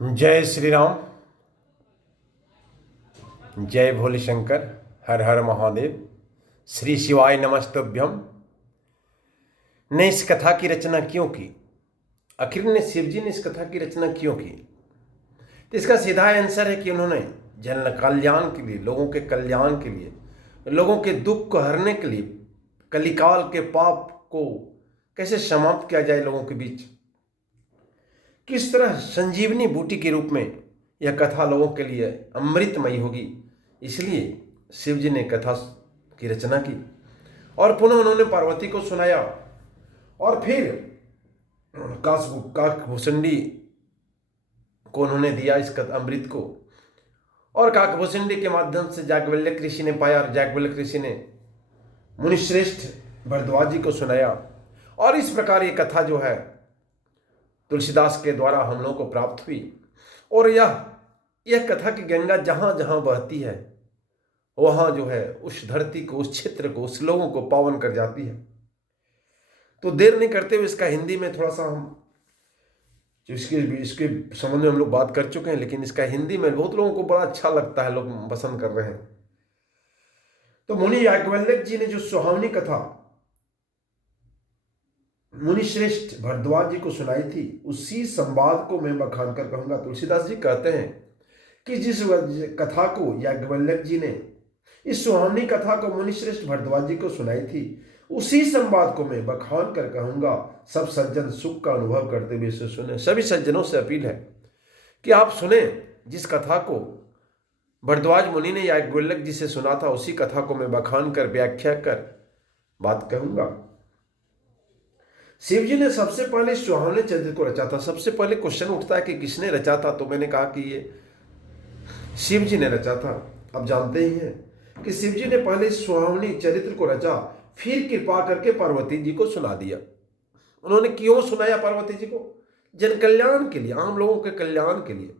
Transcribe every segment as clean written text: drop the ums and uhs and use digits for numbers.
जय श्री राम। जय भोले शंकर। हर हर महादेव। श्री शिवाय नमस्तभ्यम। ने इस कथा की रचना क्यों की? आखिर ने शिव जी ने इस कथा की रचना क्यों की? तो इसका सीधा आंसर है कि उन्होंने जन कल्याण के लिए, लोगों के कल्याण के लिए, लोगों के दुख को हरने के लिए, कलिकाल के पाप को कैसे समाप्त किया जाए, लोगों के बीच किस तरह संजीवनी बूटी के रूप में यह कथा लोगों के लिए अमृतमयी होगी, इसलिए शिव जी ने कथा की रचना की और पुनः उन्होंने पार्वती को सुनाया। और फिर काकभूषणी को उन्होंने दिया इस अमृत को, और काकभूषणी के माध्यम से याज्ञवल्क्य ऋषि ने पाया और याज्ञवल्क्य ऋषि ने मुनिश्रेष्ठ भरद्वाज जी को सुनाया। और इस प्रकार ये कथा जो है तुलसीदास के द्वारा हम लोगों को प्राप्त हुई। और यह कथा की गंगा जहां जहां बहती है वहां जो है उस धरती को, उस क्षेत्र को, उस लोगों को पावन कर जाती है। तो देर नहीं करते हुए इसका हिंदी में थोड़ा सा हम जो इसके संबंध में हम लोग बात कर चुके हैं, लेकिन इसका हिंदी में बहुत लोगों को बड़ा अच्छा लगता है, लोग पसंद कर रहे हैं। तो मुनि याज्ञवल्क्य जी ने जो सुहावनी कथा मुनिश्रेष्ठ भरद्वाज जी को सुनाई थी, उसी संवाद को मैं बखान कर कहूंगा। तुलसीदास जी कहते हैं कि जिस कथा को याज्ञवल्क्य जी ने, इस सुहावनी कथा को मुनिश्रेष्ठ भरद्वाज जी को सुनाई थी, उसी संवाद को मैं बखान कर कहूंगा। सब सज्जन सुख का अनुभव करते हुए इसे सुने। सभी सज्जनों से अपील है कि आप सुने। जिस कथा को भरद्वाज मुनि ने याज्ञवल्क्य जी से सुना था, उसी कथा को मैं बखान कर, व्याख्या कर बात कहूंगा। शिव जी ने सबसे पहले सुहावने चरित्र को रचा था। सबसे पहले क्वेश्चन उठता है कि किसने रचा था, तो मैंने कहा कि ये शिव जी ने रचा था। अब जानते ही हैं कि शिव जी ने पहले सुहावनी चरित्र को रचा, फिर कृपा करके पार्वती जी को सुना दिया। उन्होंने क्यों सुनाया पार्वती जी को? जन कल्याण के लिए, आम लोगों के कल्याण के लिए।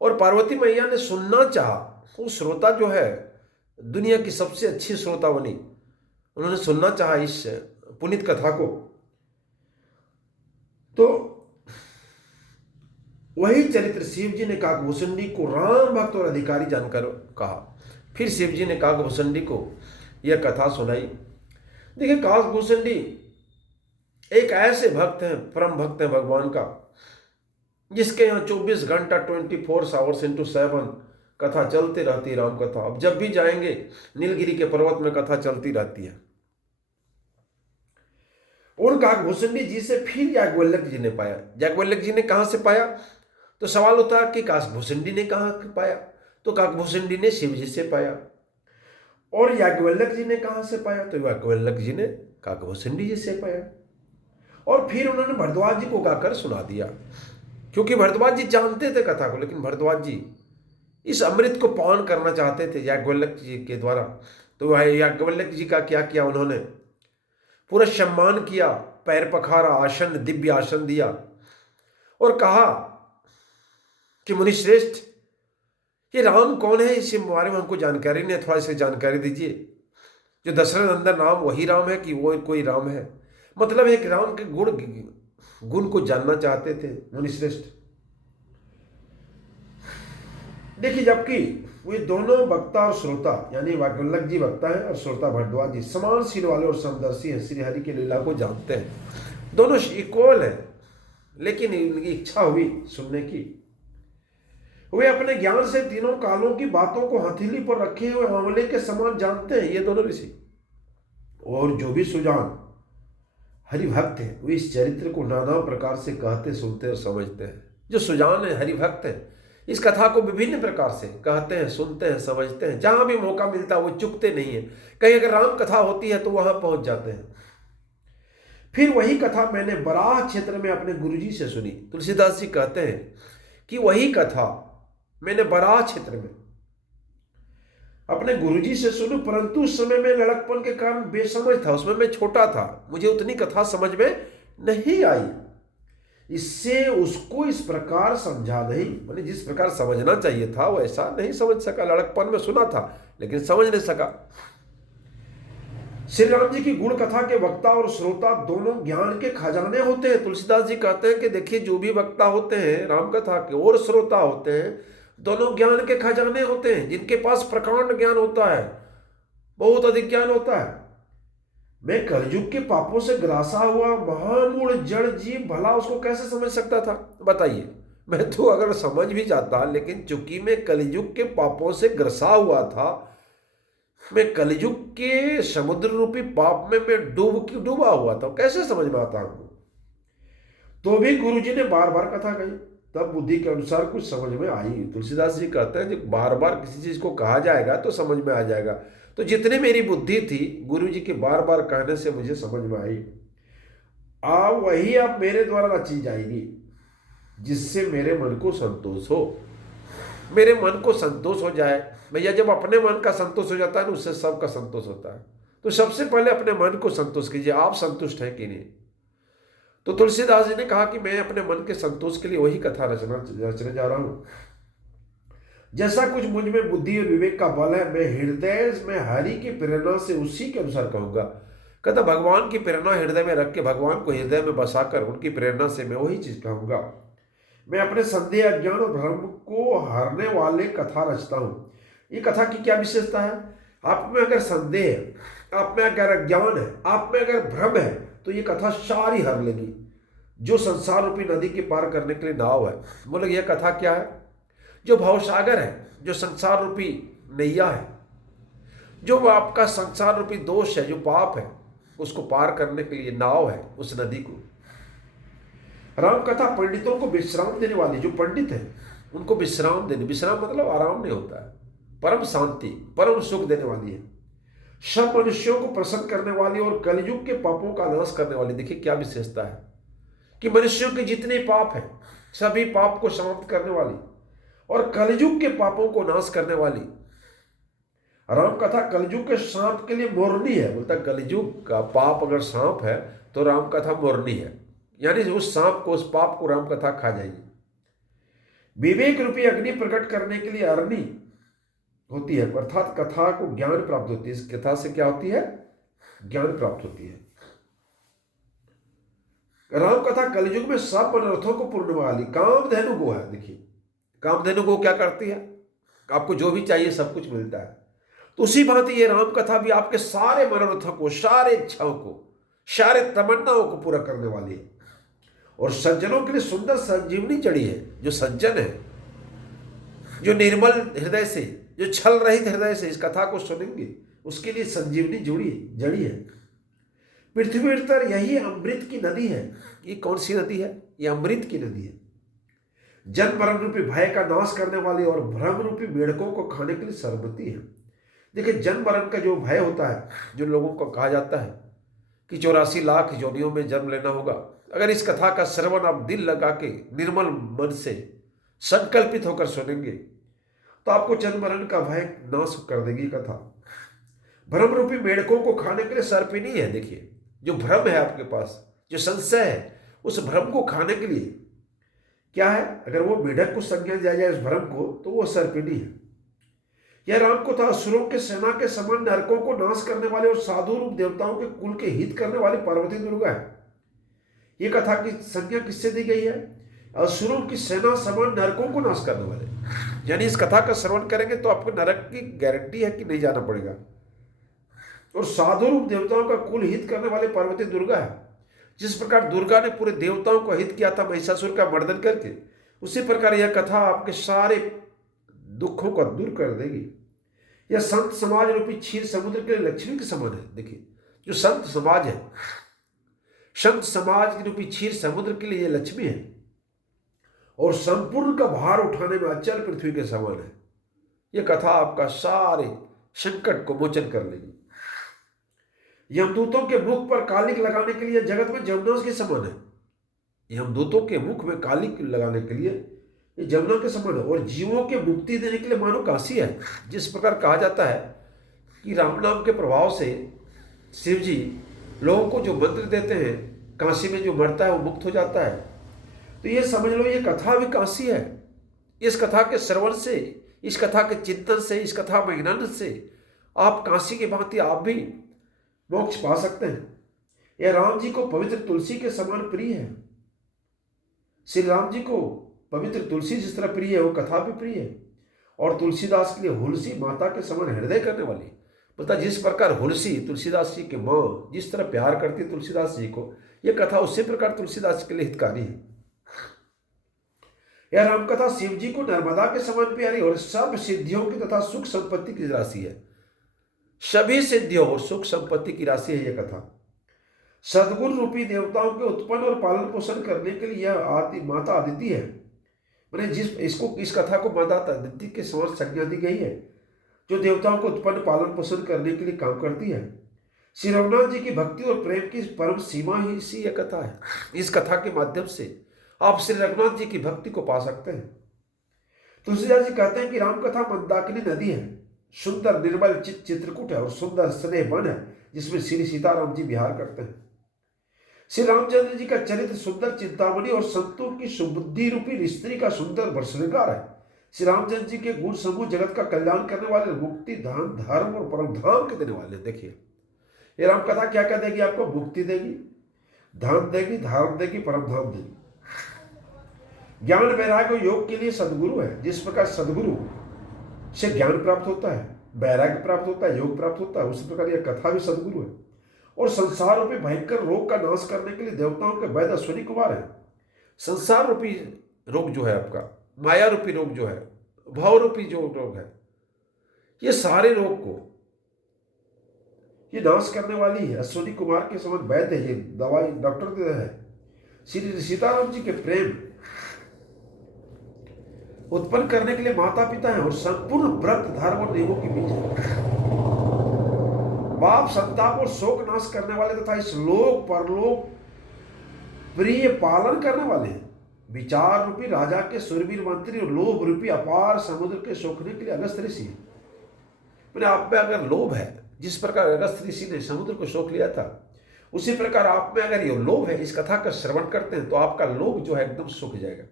और पार्वती मैया ने सुनना चाहा। वो श्रोता जो है दुनिया की सबसे अच्छी श्रोता बनी। उन्होंने सुनना चाहा इस पुनीत कथा को। तो वही चरित्र शिव जी ने काकभूषणी को राम भक्त और अधिकारी जानकर कहा। फिर शिव जी ने काकभूषणी को यह कथा सुनाई। देखिए, काकभूषणी एक ऐसे भक्त हैं, परम भक्त हैं भगवान का, जिसके यहाँ 24 घंटा 24 आवर्स इंटू 7 कथा चलती रहती है, राम कथा। अब जब भी जाएंगे नीलगिरी के पर्वत में कथा चलती रहती है। उन काकभूषणी जी से फिर याज्ञवल्क्य जी ने पाया। याज्ञवल्क्य जी ने कहां से पाया? तो सवाल होता है कि काकभूषणी ने कहां पाया? तो काकभूषणी ने शिव जी से पाया। और याज्ञवल्क्य जी ने कहां से पाया? तो याज्ञवल्क्य जी ने काकभूषणी जी से पाया। और फिर उन्होंने भरद्वाज जी को गाकर सुना दिया, क्योंकि भरद्वाज जी जानते थे कथा को, लेकिन भरद्वाज जी इस अमृत को पान करना चाहते थे याज्ञवल्क्य जी के द्वारा। तो वह याज्ञवल्क्य जी का क्या किया? उन्होंने पूरा सम्मान किया, पैर पखारा, आसन, दिव्य आसन दिया और कहा कि मुनिश्रेष्ठ, ये राम कौन है? इस बारे में हमको जानकारी नहीं है, थोड़ा सी जानकारी दीजिए। जो दशरथ नंदन राम वही राम है कि वो कोई राम है? मतलब एक राम के गुण को जानना चाहते थे मुनिश्रेष्ठ। देखिए, जबकि वे दोनों वक्ता और श्रोता, यानी याज्ञवल्क्य जी वक्ता है और श्रोता भरद्वाज जी समान सिर वाले और समदर्शी हैं, श्री हरि की लीला को जानते हैं, दोनों इक्वल हैं। लेकिन उनकी इच्छा हुई सुनने की। वे अपने ज्ञान से तीनों कालों की बातों को हथेली पर रखे हुए आंवले के समान जानते हैं, ये दोनों ऋषि। और जो भी सुजान हरिभक्त है, वे इस चरित्र को नाना प्रकार से कहते, सुनते और समझते हैं। जो सुजान है, हरिभक्त है, इस कथा को विभिन्न प्रकार से कहते हैं, सुनते हैं, समझते हैं। जहां भी मौका मिलता है वो चुकते नहीं है। कहीं अगर राम कथा होती है तो वहां पहुंच जाते हैं। फिर वही कथा मैंने बराह क्षेत्र में अपने गुरुजी से सुनी। तुलसीदास जी कहते हैं कि वही कथा मैंने बराह क्षेत्र में अपने गुरुजी से सुनी, परंतु उस समय में लड़कपन के कारण बेसमझ था। उसमें मैं छोटा था, मुझे उतनी कथा समझ में नहीं आई। इससे उसको इस प्रकार समझा नहीं, मैंने जिस प्रकार समझना चाहिए था वैसा नहीं समझ सका। लड़कपन में सुना था लेकिन समझ नहीं सका। श्री राम जी की गुण कथा के वक्ता और श्रोता दोनों ज्ञान के खजाने होते हैं। तुलसीदास जी कहते हैं कि देखिए, जो भी वक्ता होते हैं राम कथा के और श्रोता होते हैं, दोनों ज्ञान के खजाने होते हैं, जिनके पास प्रकांड ज्ञान होता है, बहुत अधिक ज्ञान होता है। मैं कलयुग के पापों से ग्रासा हुआ महामूढ़ जड़ जीव भला उसको कैसे समझ सकता था, बताइए। मैं तो अगर समझ भी जाता, लेकिन चूंकि मैं कलयुग के पापों से ग्रसा हुआ था, मैं कलयुग के समुद्र रूपी पाप में मैं डूबा हुआ था, कैसे समझ में आता हमको। तो भी गुरुजी ने बार बार कथा कही, तब बुद्धि के अनुसार कुछ समझ में आई। तुलसीदास जी कहते हैं, जब बार बार किसी चीज को कहा जाएगा तो समझ में आ जाएगा। तो जितनी मेरी बुद्धि थी, गुरुजी के बार बार कहने से मुझे समझ में आई। वही अब मेरे द्वारा रची जाएगी, जिससे मेरे मन को संतोष हो। मेरे मन को संतोष हो जाए भैया। जब अपने मन का संतोष हो जाता है ना, उससे सबका संतोष होता है। तो सबसे पहले अपने मन को संतोष कीजिए, आप संतुष्ट हैं कि नहीं। तो तुलसीदास जी ने कहा कि मैं अपने मन के संतोष के लिए वही कथा रचने जा रहा हूं। जैसा कुछ मुझ में बुद्धि और विवेक का बल है, मैं हृदय में हरि की प्रेरणा से उसी के अनुसार कहूंगा। कहता भगवान की प्रेरणा हृदय में रख के, भगवान को हृदय में बसाकर उनकी प्रेरणा से मैं वही चीज कहूंगा। मैं अपने संदेह, अज्ञान और भ्रम को हरने वाले कथा रचता हूं। ये कथा की क्या विशेषता है? आप में अगर संदेह है, आप में अगर अज्ञान है, आप में अगर भ्रम है, तो ये कथा सारी हर लेगी। जो संसार रूपी नदी के पार करने के लिए नाव है, बोले यह कथा क्या है? जो भवसागर है, जो संसार रूपी नैया है, जो आपका संसार रूपी दोष है, जो पाप है, उसको पार करने के लिए नाव है, उस नदी को। राम कथा पंडितों को विश्राम देने वाली, जो पंडित है उनको विश्राम देने, विश्राम मतलब आराम नहीं होता है, परम शांति, परम सुख देने वाली है। सब मनुष्यों को प्रसन्न करने वाली और कलयुग के पापों का नाश करने वाली। देखिए क्या विशेषता है कि मनुष्यों के जितने पाप हैं, सभी पाप को समाप्त करने वाली और कलयुग के पापों को नाश करने वाली। राम कथा कलयुग के सांप के लिए मोरनी है। बोलता कलयुग का पाप अगर सांप है तो राम कथा मोरनी है, यानी उस सांप को, उस पाप को राम कथा खा जाएगी। विवेक रूपी अग्नि प्रकट करने के लिए अग्नि होती है, अर्थात कथा को ज्ञान प्राप्त होती है। इस कथा से क्या होती है? ज्ञान प्राप्त होती है। राम कथा कलयुग में सब मनोरथों को पूर्ण वाली कामधेनु गो है। देखिए कामधेनु गो क्या करती है? आपको जो भी चाहिए सब कुछ मिलता है। तो उसी भांति ये राम कथा भी आपके सारे मनोरथों को, सारे इच्छाओं को, सारे तमन्नाओं को पूरा करने वाली है। और सज्जनों के लिए सुंदर संजीवनी जड़ी है। जो सज्जन है, जो निर्मल हृदय से, जो छल रहित हृदय से इस कथा को सुनेंगे, उसके लिए संजीवनी जड़ी है। पृथ्वी पर यही अमृत की नदी है। ये कौन सी नदी है? ये अमृत की नदी है। जन्म मरण रूपी भय का नाश करने वाली और भ्रम रूपी मेढकों को खाने के लिए सरबती है। देखिए जन्म मरण का जो भय होता है, जो लोगों को कहा जाता है कि 84 लाख योनियों में जन्म लेना होगा, अगर इस कथा का श्रवण आप दिल लगा के निर्मल मन से संकल्पित होकर सुनेंगे तो आपको जन्म मरण का भय नाश कर देगी कथा। भ्रम रूपी मेढकों को खाने के लिए सर्पिनी है। देखिए जो भ्रम है आपके पास, जो संशय है, उस भ्रम को खाने के लिए क्या है? अगर वो मेढक को संज्ञा दिया जाए उस भ्रम को, तो वो सर्पिनी है। यह राम को था असुरों के सेना के समान नरकों को नाश करने वाले और साधु रूप देवताओं के कुल के हित करने वाली पार्वती दुर्गा है। ये कथा की संज्ञा किससे दी गई है? असुरों की सेना समान नरकों को नाश करने वाले। यानी इस कथा का श्रवण करेंगे तो आपको नरक की गारंटी है कि नहीं जाना पड़ेगा। और साधु रूप देवताओं का कुल हित करने वाले पार्वती दुर्गा है। जिस प्रकार दुर्गा ने पूरे देवताओं को हित किया था महिषासुर का मर्दन करके, उसी प्रकार यह कथा आपके सारे दुखों को दूर कर देगी। यह संत समाज रूपी क्षीर समुद्र के लिए लक्ष्मी के समान है। देखिए जो संत समाज है, संत समाज रूपी क्षीर समुद्र के लिए यह लक्ष्मी है और संपूर्ण का भार उठाने में अचल पृथ्वी के समान है। यह कथा आपका सारे संकट को मोचन कर लेगी। यमदूतों के मुख पर कालिक लगाने के लिए जगत में जमुना के समान है। यमदूतों के मुख में कालिक लगाने के लिए ये जमुना के समान है और जीवों के मुक्ति देने के लिए मानो काशी है। जिस प्रकार कहा जाता है कि राम नाम के प्रभाव से शिव जी लोगों को जो मंत्र देते हैं, काशी में जो मरता है वो मुक्त हो जाता है। तो ये समझ लो ये कथा भी काशी है। इस कथा के श्रवण से, इस कथा के चिंतन से, इस कथा में आनंद से आप काशी की भांति आप भी मोक्ष पा सकते हैं। यह राम जी को पवित्र तुलसी के समान प्रिय है। श्री राम जी को पवित्र तुलसी जिस तरह प्रिय है, वो कथा भी प्रिय है। और तुलसीदास के लिए हुलसी माता के समान हृदय करने वाली, मतलब जिस प्रकार हुलसी तुलसीदास जी की माँ जिस तरह प्यार करती है तुलसीदास जी को, यह कथा उसी प्रकार तुलसीदास के लिए हितकारी है। यह रामकथा शिव जी को नर्मदा के समान प्यारी और सब सिद्धियों की तथा सुख संपत्ति की राशि है। सभी सिद्धियों और सुख संपत्ति की राशि है यह कथा। सदगुण रूपी देवताओं के उत्पन्न और पालन पोषण करने के लिए यह माता अदिति है। मैंने इस कथा को माता अदिति के समान संज्ञा दी गई है, जो देवताओं को उत्पन्न पालन पोषण करने के लिए काम करती है। श्री रघुनाथ जी की भक्ति और प्रेम की परम सीमा ही सी यह कथा है। इस कथा के माध्यम से आप श्री रघुनाथ जी की भक्ति को पा सकते हैं। तुलसीदास जी कहते हैं कि रामकथा मंदाकिनी नदी है, सुंदर निर्मल चित्रकूट है और सुंदर स्नेह वन है, जिसमें श्री सीताराम जी विहार करते हैं। श्री रामचंद्र जी का चरित्र सुंदर चिंतामणि और संतों की सुबुद्धि रूपी स्त्री का सुंदर श्रृंगार है। श्री रामचंद्र जी के गुण समूह जगत का कल्याण करने वाले, मुक्ति दान धर्म और परम धाम के देने वाले। देखिए ये रामकथा क्या क्या देगी आपको? मुक्ति देगी, धन देगी, धर्म देगी, परम धाम देगी। ज्ञान वैराग्य और योग के लिए सदगुरु है। जिस प्रकार सदगुरु से ज्ञान प्राप्त होता है, वैराग्य प्राप्त होता है, योग प्राप्त होता है, उसी प्रकार यह कथा भी सदगुरु है। और संसार रूपी भयंकर रोग का नाश करने के लिए देवताओं के वैद्य अश्विनी कुमार है। संसार रूपी रोग जो है आपका, माया रूपी रोग जो है, भाव रूपी जो रोग है, ये सारे रोग को ये नाश करने वाली है। अश्विनी कुमार के समान वैद्य है, ये दवाई डॉक्टर है। श्री सीताराम जी के प्रेम उत्पन्न करने के लिए माता पिता है और संपूर्ण व्रत धर्म और नियमों के बीच है। पाप संताप और शोक नाश करने वाले तथा इस लोक परलोक प्रिय पालन करने वाले हैं। विचार रूपी राजा के सुरवीर मंत्री और लोभ रूपी अपार समुद्र के सोखने के लिए अगस्त ऋषि है। मैंने आप में अगर लोभ है, जिस प्रकार अगस्त ऋषि ने समुद्र को सोख लिया था, उसी प्रकार आप में अगर ये लोभ है, इस कथा का श्रवण करते हैं तो आपका लोभ जो है एकदम सूख जाएगा।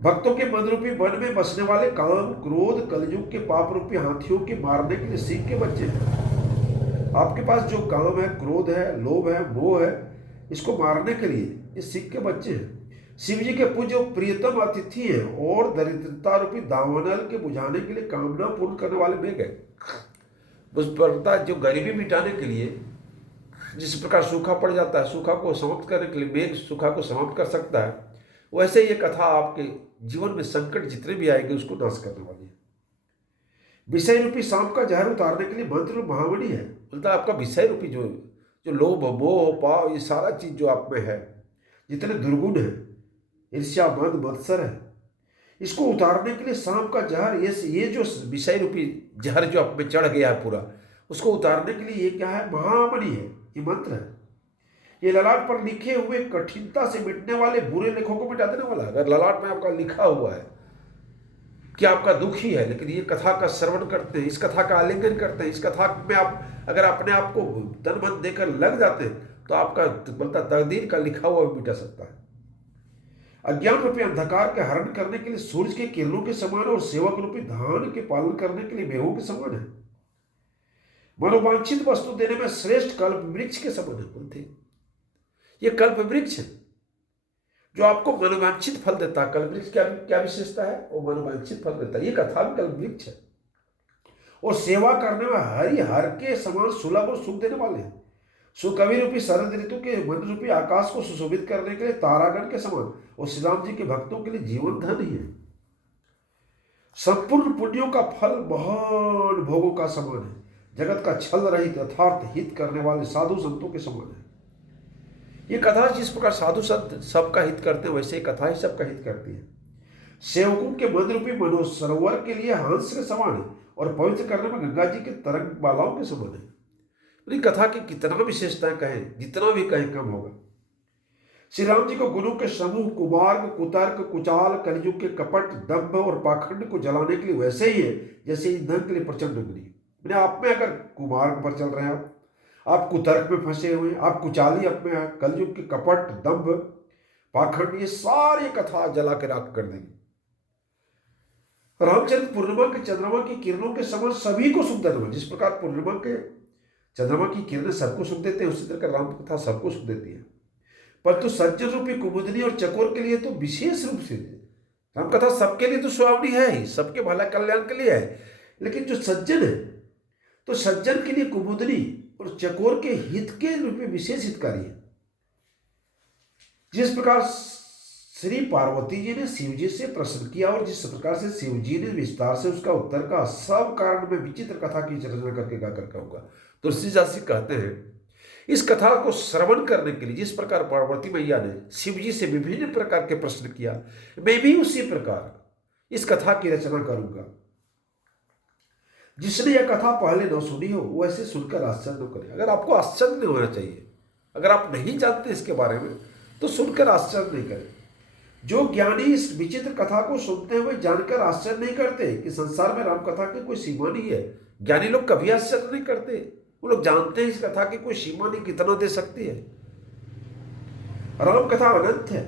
भक्तों के मन रूपी वन में बसने वाले काम क्रोध कलयुग के पाप रूपी हाथियों के मारने के लिए सीख के बच्चे हैं। आपके पास जो काम है, क्रोध है, लोभ है, मोह है, इसको मारने के लिए ये सीख के बच्चे हैं। शिव जी के पूज्य प्रियतम अतिथि हैं और दरिद्रता रूपी दावानल के बुझाने के लिए कामना पूर्ण करने वाले मेघ है। उस प्रकार जो गरीबी मिटाने के लिए जिस प्रकार सूखा पड़ जाता है, सूखा को समाप्त करने के लिए मेघ सूखा को समाप्त कर सकता है, वैसे ये कथा आपके जीवन में संकट जितने भी आएंगे उसको नाश करने वाली है। विषय रूपी सांप का जहर उतारने के लिए मंत्र महामणि है। बोलता है आपका विषय रूपी जो लोभ मोह पाव ये सारा चीज जो आप में है, जितने दुर्गुण है, ईर्ष्या मद मत्सर है, इसको उतारने के लिए सांप का जहर, ये जो विषय रूपी जहर जो आप में चढ़ गया है पूरा, उसको उतारने के लिए ये क्या है? महामणि है, ये मंत्र है। ये ललाट पर लिखे हुए कठिनता से मिटने वाले बुरे लेखों को मिटा देने वाला। अगर ललाट में आपका लिखा हुआ है कि आपका दुख ही है, लेकिन ये कथा का श्रवण करते हैं, इस कथा का आलिंगन करते हैं, इस कथा में आप अगर अपने आप को तन मन देकर लग जाते हैं तो आपका बलता तकदीर का लिखा हुआ भी मिटा सकता है। अज्ञान रूपी अंधकार के हरण करने के लिए सूर्य के किरणों के समान और सेवक रूपी धान के पालन करने के लिए मेघों के समान है। मनोवांछित वस्तु देने में श्रेष्ठ कल्प वृक्ष के समान है। बोलते ये कल्प वृक्ष है जो आपको मनोवांछित फल देता है। कल्प वृक्ष क्या विशेषता है? वो मनोवांछित फल देता है। ये कथा भी कल्प वृक्ष है और सेवा करने में हर के समान सुलभ और सुख देने वाले हैं। सुकवि रूपी शरद ऋतु के मन रूपी आकाश को सुशोभित करने के लिए तारागण के समान और श्री राम जी के भक्तों के लिए जीवन धन ही है। संपूर्ण पुण्यों का फल महान भोगों का समान है। जगत का छल रहित यथार्थ हित करने वाले साधु संतों के समान है। ये कथा जिस प्रकार साधु संत सबका हित करते हैं, वैसे कथा ही सबका हित करती है। सेवकों के मन रूपी मनोसरोवर के लिए हंस के समान है और पवित्र करने में गंगा जी के तरंग मालाओं के समान है। कथा की कितना विशेषताएं कहें, जितना भी कहें कम होगा। श्री राम जी को गुणों के समूह कुमार्ग कुतर्क कुचाल कलयुग के कपट दंभ और पाखंड को जलाने के लिए वैसे ही है जैसे ईंधन के लिए प्रचंड अग्नि। मैंने आप में अगर कुमार्ग पर चल रहे हैं, आप कुतर्क में फंसे हुए, आप कुचाली आप में, कलयुग के कपट दंभ पाखंड, ये सारी कथा जला के राख कर देंगे। रामचरित पूर्णिमा के चंद्रमा की किरणों के समान सभी को सुख देने वाला। जिस प्रकार पूर्णिमा के चंद्रमा की किरणें सबको सुख देते हैं, उसी तरह का राम कथा सबको सुख देती है। परंतु सज्जन रूपी कुमुदनी और चकोर के लिए तो विशेष रूप से राम कथा सबके लिए तो सुहावनी है ही, सबके भला कल्याण के लिए है। लेकिन जो सज्जन है, तो सज्जन के लिए कुमुदनी और चकोर के हित के रूप में विशेष हितकारी है। जिस प्रकार श्री पार्वती जी ने शिव जी से प्रश्न किया और जिस प्रकार से शिव जी ने विस्तार से उसका उत्तर का, सब कारण में विचित्र कथा की रचना करके गा कर कहूंगा। तुलसीदास जी कहते हैं, इस कथा को श्रवण करने के लिए जिस प्रकार पार्वती मैया ने शिव जी से विभिन्न प्रकार के प्रश्न किया, मैं भी उसी प्रकार इस कथा की रचना करूंगा। जिसने यह कथा पहले न सुनी हो वो ऐसे सुनकर आश्चर्य न करे। अगर आपको आश्चर्य नहीं होना चाहिए, अगर आप नहीं जानते इसके बारे में, तो सुनकर आश्चर्य नहीं करें। जो ज्ञानी इस विचित्र कथा को सुनते हुए जानकर आश्चर्य नहीं करते कि संसार में राम कथा की कोई सीमा नहीं है, ज्ञानी लोग कभी आश्चर्य नहीं करते। वो लोग जानते हैं इस कथा की कोई सीमा नहीं, कितना दे सकती है। राम कथा अनंत है,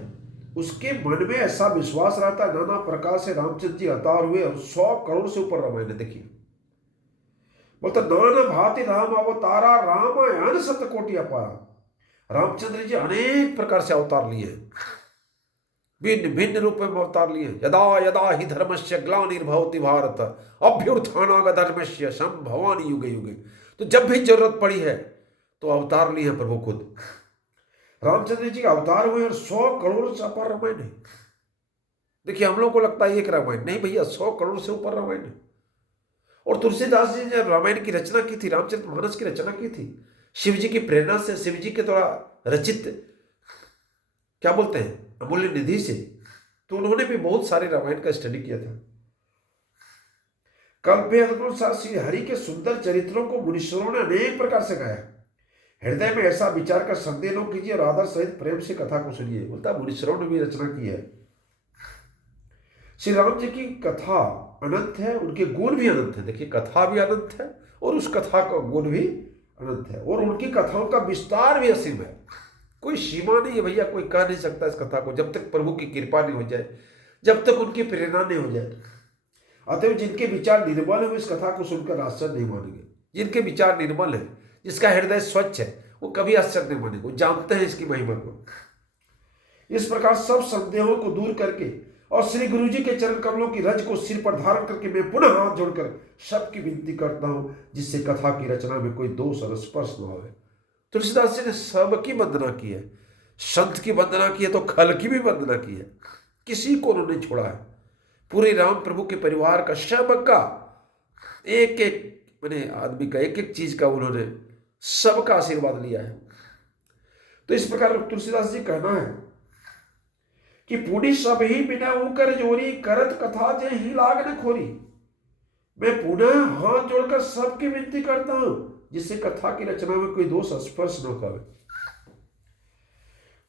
उसके मन में ऐसा विश्वास रहता है। नाना प्रकार से रामचंद्र जी अवतार हुए और 100 करोड़ से ऊपर रामायण है। देखिए, बोलता नाना भांति राम अवतारा, रामायण सतकोटि अपारा। रामचंद्र जी अनेक प्रकार से अवतार लिए, भिन्न भिन्न रूप में अवतार लिए। यदा यदा ही धर्मस्य ग्लानिर्भवति भारत अभ्युत्थानागधर्मस्य संभवानि युगे युगे। तो जब भी जरूरत पड़ी है तो अवतार लिए हैं प्रभु खुद। रामचंद्र जी का अवतार हुए और 100 करोड़ से अपार रामायण है। देखिए, हम लोग को लगता है एक रामायण, नहीं भैया, 100 करोड़ से ऊपर रामायण है। और तुलसीदास जी ने रामायण की रचना की थी, रामचरितमानस की रचना की थी, शिव जी की प्रेरणा से, शिव जी के द्वारा रचित, क्या बोलते हैं, अमूल्य निधि से। तो उन्होंने भी बहुत सारे रामायण का स्टडी किया था। कल्पे अनुसार श्री हरि के सुंदर चरित्रों को मुनीश्वरों ने अनेक प्रकार से गाया। हृदय में ऐसा विचार कर संदेह न कीजिए और आदर सहित प्रेम से कथा को सुनिए। बोलता मुनीश्वरों ने भी रचना की है। श्री राम जी की कथा अनंत है, उनके गुण भी अनंत है। देखिए, कथा भी अनंत है और उस कथा का गुण भी अनंत है, और उनकी कथाओं का विस्तार भी असीम है। कोई सीमा नहीं है भैया, कोई कह नहीं सकता इस कथा को, जब तक प्रभु की कृपा नहीं हो जाए, जब तक उनकी प्रेरणा नहीं हो जाए। अतएव जिनके विचार निर्मल है इस कथा को सुनकर आश्चर्य नहीं मानेंगे। जिनके विचार निर्मल है, जिसका हृदय स्वच्छ है, वो कभी आश्चर्य नहीं मानेंगे, वो जानते हैं इसकी महिमा को। इस प्रकार सब संदेहों को दूर करके और श्री गुरु जी के चरण कमलों की रज को सिर पर धारण करके मैं पुनः हाथ जोड़कर सबकी विनती करता हूं, जिससे कथा की रचना में कोई दोष और स्पर्श न हो। तुलसीदास जी ने सबकी वंदना की है, संत की वंदना की है तो खल की भी वंदना की है, किसी को उन्होंने छोड़ा है। पूरे राम प्रभु के परिवार का, सबका, एक एक मैंने आदमी का, एक एक चीज का उन्होंने सबका आशीर्वाद लिया है। तो इस प्रकार तुलसीदास जी कहना है कि पुनि सब ही बिना ऊकर जोरी, करत कथा जे ही लाग न खोरी। मैं पुनः हाथ जोड़कर सबकी विनती करता हूं, जिससे कथा की रचना में कोई दोष स्पर्श न पावे।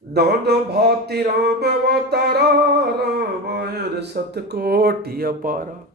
नाना भांति राम अवतारा, रामायण सतकोटि अपारा।